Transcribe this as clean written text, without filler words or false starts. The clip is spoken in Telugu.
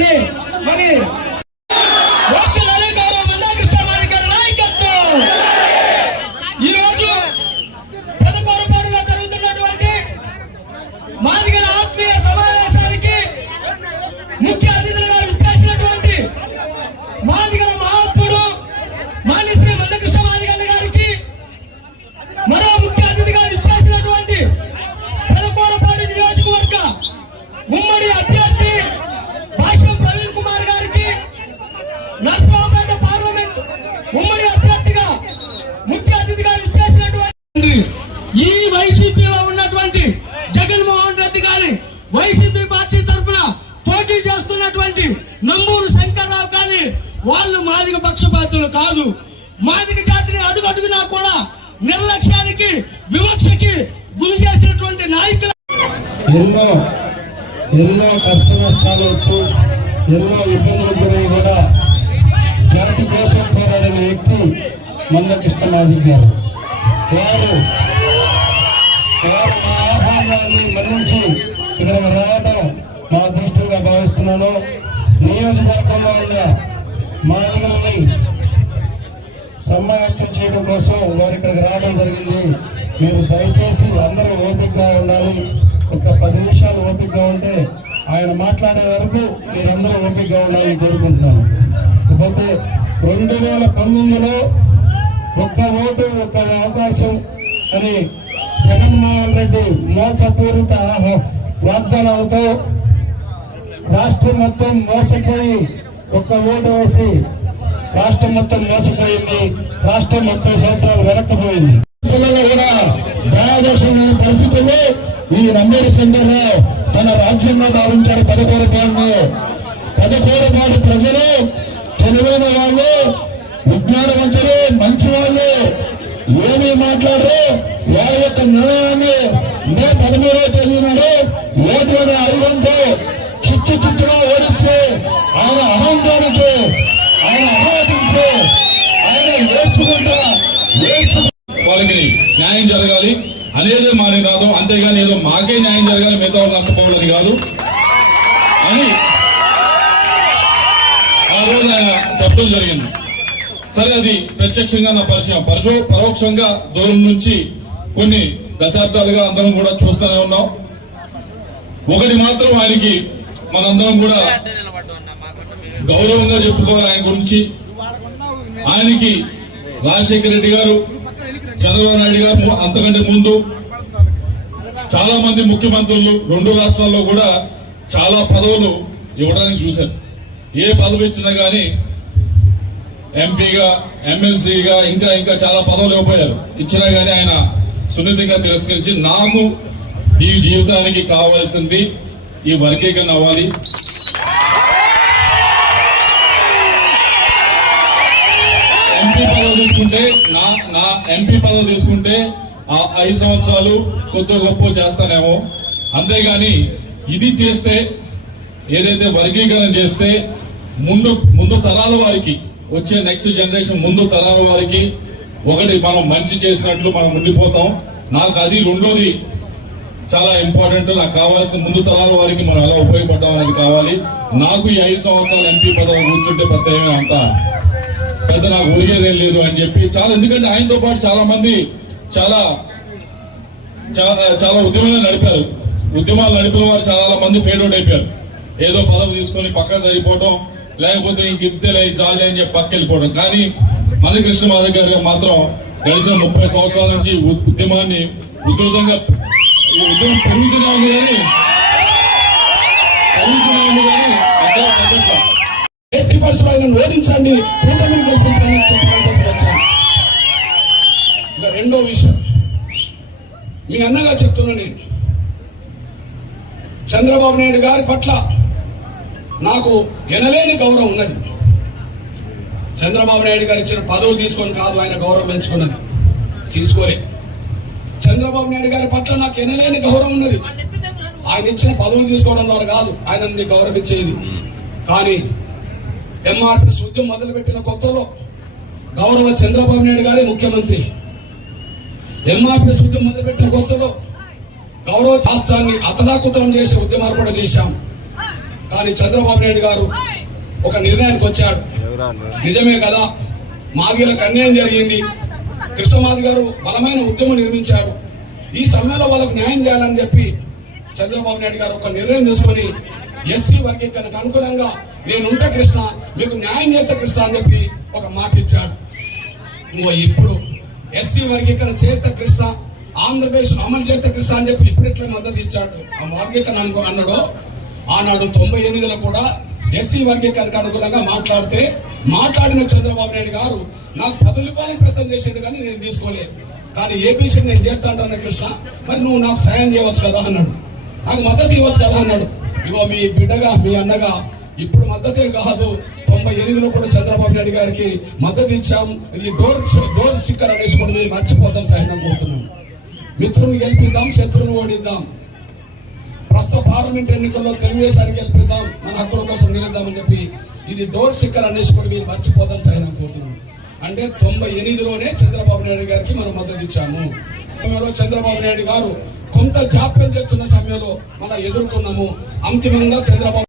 కార్యక్రమాన్ని మరి ఈరోజు పెదకూరుపాడులో జరుగుతున్నటువంటి మాదిగల ఆత్మీయ సమావేశానికి ముఖ్య అతిథులుగా విచ్చేసినటువంటి మాదిగల మహాత్ముడు మాన్యశ్రీ మందకృష్ణ మాదిగన్న గారికి, మరో ముఖ్య అతిథిగా విచ్చేసినటువంటి పెదకూరుపాడు నియోజకవర్గ ఉమ్మడి అభ్యర్థి భాష్యం ప్రవీణ్ కుమార్ గారికి, నర్సరావుపేట పార్లమెంట్ ఉమ్మడి అభ్యర్థిగా ముఖ్య అతిథిగా విచ్చేసినటువంటి ఈ వైసీపీలో ఉన్నటువంటి జగన్మోహన్ రెడ్డి గారి వైసీపీ పార్టీ తరఫున పోటీ చేస్తున్నటువంటి నంబూరు శంకర్రావు కానీ వాళ్ళు మాదిగ పక్షపాతులు కాదు. మాదిగ జాతిని అడుగడుగునా కూడా నిర్లక్ష్యానికి వివక్షకి గురి చేసినటువంటి నాయకులు ఎన్నో కష్ట నష్టాలు వచ్చి ఎన్నో ఇబ్బందులు గురై కూడా జాతి కోసం పోరాడిన వ్యక్తి మందకృష్ణ మాదిగ గారు. వారు మా ఆహ్వానాన్ని మన్నించి ఇక్కడికి రావడం మా అదృష్టంగా భావిస్తున్నాను. నియోజకవర్గంలో ఉన్న మాదిగల్ని సమాయత్తం చేయడం కోసం వారు ఇక్కడికి రావడం జరిగింది. మీరు దయచేసి అందరూ ఓపికగా ఉండాలి. ఒక 10 నిమిషాలు ఓపికగా ఉంటే ఆయన మాట్లాడే వరకు మీరందరూ ఓపికగా ఉండాలని కోరుకుంటున్నాను. కాకపోతే 2019లో ఒక్క ఓటు ఒక్క అవకాశం అని జగన్మోహన్ రెడ్డి మోసపూరిత వాగ్దానాలతో రాష్ట్రం మొత్తం మోసపోయి ఒక్క ఓటు వేసి రాష్ట్రం మొత్తం మోసపోయింది. రాష్ట్రం 30 సంవత్సరాలు వెనక్కిపోయింది. పిల్లలు కూడా దయాదర్శనమైన పరిస్థితుల్లో ఈ నంబూరు శంకర్రావు తన రాజ్యంగా భావించాడు. 11 ప్రజలు తెలివైన వాళ్ళు, విజ్ఞానవంతులు, మంచి వాళ్ళు ఏమీ మాట్లాడరు. వారి యొక్క నిర్ణయాన్ని మే 13వ తేదీ నాడు ఓటు అనే ఆయుధంతో చుట్టుగా ఓడించి ఆయన అహంకారానికి ఆయన ఆరాధించి ఆయన వాళ్ళకి న్యాయం జరగాలి అనేది మానే కాదు. అంతేగాని ఏదో మాకే న్యాయం జరగాలి, మిగతా నష్టపోవాలని కాదు అని ఆ రోజు ఆయన చెప్పడం జరిగింది. సరే, అది ప్రత్యక్షంగా నా పరిచయం, పరోక్షంగా దూరం నుంచి కొన్ని దశాబ్దాలుగా అందరం కూడా చూస్తూనే ఉన్నాం. ఒకటి మాత్రం ఆయనకి మనందరం కూడా గౌరవంగా చెప్పుకోవాలి. ఆయన గురించి ఆయనకి రాజశేఖర రెడ్డి గారు, చంద్రబాబు నాయుడు గారు, అంతకంటే ముందు చాలా మంది ముఖ్యమంత్రులు 2 రాష్ట్రాల్లో కూడా చాలా పదవులు ఇవ్వడానికి చూశారు. ఏ పదవి ఇచ్చినా గానీ ఎంపీగా, ఎమ్మెల్సీగా ఇంకా చాలా పదవులు ఇవ్వబోయారు. ఇచ్చినా గానీ ఆయన సున్నితంగా తిరస్కరించి నాకు ఈ జీవితానికి కావాల్సింది ఈ వర్గీకరణ అవ్వాలి, ఎంపీ పదవి తీసుకుంటే నా ఎంపీ పదవి తీసుకుంటే ఆ 5 సంవత్సరాలు కొద్ది గొప్ప చేస్తానేమో, అంతేగాని ఇది చేస్తే ఏదైతే వర్గీకరణ చేస్తే ముందు తరాల వారికి, వచ్చే నెక్స్ట్ జనరేషన్ ముందు తరాల వారికి ఒకటి మనం మంచి చేసినట్లు మనం ఉండిపోతాం. నాకు అది రెండోది చాలా ఇంపార్టెంట్. నాకు కావాల్సిన ముందు తరాల వారికి మనం ఎలా ఉపయోగపడ్డాం అనేది కావాలి. నాకు ఈ 5 సంవత్సరాలు ఎంపీ పదవి కూర్చుంటే పెద్ద ఏమీ అంత పెద్ద నాకు ఒరిగేదేం లేదు అని చెప్పి చాలా, ఎందుకంటే ఆయనతో పాటు చాలా మంది చాలా ఉద్యమాలు నడిపారు. ఉద్యమాలు నడిపిన వారు చాలా మంది ఫెయిల్ అవుట్ అయిపోయారు. ఏదో పదవి తీసుకొని పక్కన సరిపోవటం, లేకపోతే ఇంకింతేలే చాలే అని చెప్పి పక్క వెళ్ళిపోవడం. కానీ మందకృష్ణ మాదిగ గారు మాత్రం గడిచిన 30 సంవత్సరాల నుంచి ఉద్యమాన్ని ఉధృతంగా ఉద్యమం పెరుగుతూనే ఉంది కానీ ఓడించండి, కూటమిని గెలిపించండి చెప్పడం కోసం వచ్చాను. ఇక రెండో విషయం మీ అన్నగా చెప్తున్నా, నేను చంద్రబాబు నాయుడు గారి పట్ల నాకు ఎనలేని గౌరవం ఉన్నది. చంద్రబాబు నాయుడు గారు ఇచ్చిన పదవులు తీసుకొని కాదు ఆయన గౌరవం పెంచుకున్నది, తీసుకోలే. చంద్రబాబు నాయుడు గారి పట్ల నాకు ఎనలేని గౌరవం ఉన్నది. ఆయన ఇచ్చిన పదవులు తీసుకోవడం ద్వారా కాదు ఆయన గౌరవించేది. కానీ ఎంఆర్పీఎస్ ఉద్యమం మొదలుపెట్టిన కొత్తలో గౌరవ చంద్రబాబు నాయుడు గారే ముఖ్యమంత్రి. ఎంఆర్పీఎస్ ఉద్యమం మొదలుపెట్టిన కొత్తలో గౌరవ శాస్త్రాన్ని అతలాకుతలం చేసే ఉద్యమాలు కూడా చేశాం. కానీ చంద్రబాబు నాయుడు గారు ఒక నిర్ణయానికి వచ్చాడు. నిజమే కదా, మాదిగలకు అన్యాయం జరిగింది. కృష్ణమాది గారు బలమైన ఉద్యమం నిర్మించాడు. ఈ సమయంలో వాళ్ళకు న్యాయం చేయాలని చెప్పి చంద్రబాబు నాయుడు గారు ఒక నిర్ణయం తీసుకొని ఎస్సీ వర్గీకరణకు అనుగుణంగా నేనుంటే కృష్ణ, మీకు న్యాయం చేస్తే కృష్ణ అని చెప్పి ఒక మాట ఇచ్చాడు. ఇప్పుడు ఎస్సీ వర్గీకరణ చేస్తే కృష్ణ, ఆంధ్రప్రదేశ్ అమలు చేస్తే కృష్ణ అని చెప్పి ఇప్పుడిట్లా మద్దతు ఇచ్చాడు. ఆ వర్గీకరణ అన్నాడు. ఆనాడు 98లో కూడా ఎస్సీ వర్గీకరణకు అనుగుణంగా మాట్లాడిన చంద్రబాబు నాయుడు గారు నాకు 10 రూపాయలకు ప్రయత్నం చేసిండు కానీ నేను తీసుకోలేదు. కానీ ఏపీసీ నేను చేస్తా అంటాను కృష్ణ, మరి నువ్వు నాకు సాయం చేయవచ్చు కదా అన్నాడు, నాకు మద్దతు ఇవ్వచ్చు కదా అన్నాడు. ఇగో మీ బిడ్డగా మీ అన్నగా ఇప్పుడు మద్దతే కాదు, 98లో కూడా చంద్రబాబు నాయుడు గారికి మద్దతు ఇచ్చాం. ఇది డోర్ స్టిక్కర్ అనేసి కూడా మీరు మర్చిపోతాం సాయం కోరుతున్నాం. మిత్రుని గెలిపిద్దాం, శత్రువుని ఓడిద్దాం. ప్రస్తుత పార్లమెంట్ ఎన్నికల్లో తెలుగుదేశాన్ని గెలిపిద్దాం, మన హక్కుల కోసం నిలుద్దామని చెప్పి ఇది డోర్ స్టిక్కర్ అనేసి కూడా మీరు మర్చిపోతాం సాయం కోరుతున్నాం. అంటే 98లోనే చంద్రబాబు నాయుడు గారికి మనం మద్దతు ఇచ్చాము. చంద్రబాబు నాయుడు గారు కొంత జాప్యం చేస్తున్న సమయంలో మనం ఎదుర్కొన్నాము. అంతిమంగా చంద్రబాబు